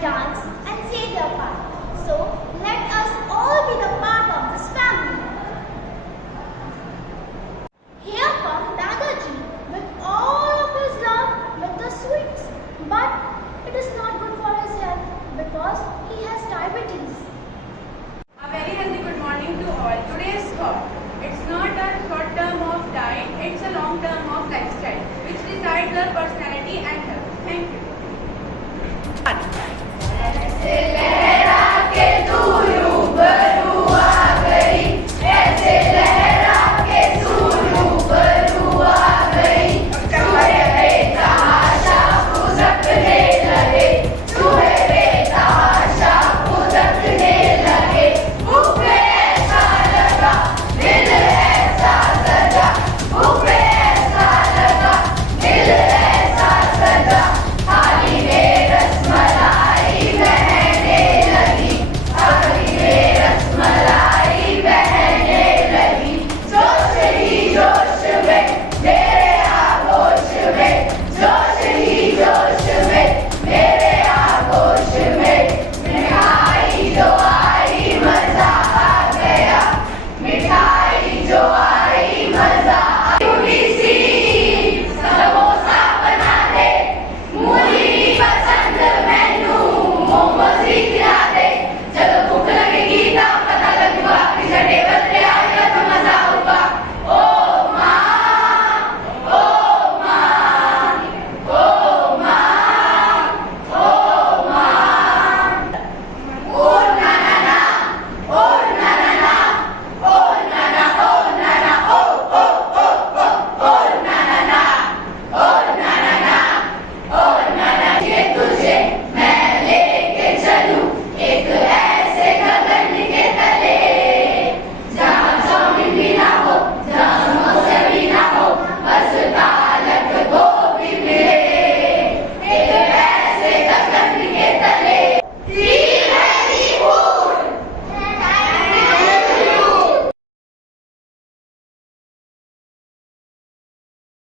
dance and say their part. So let us all be the part of this family. Here comes Dadaji with all of his love with the sweets. But it is not good for his health because he has diabetes. A very healthy good morning to all. Today's thought. It's not a short term of diet, it's a long term of lifestyle which decides our personality and health. Thank you.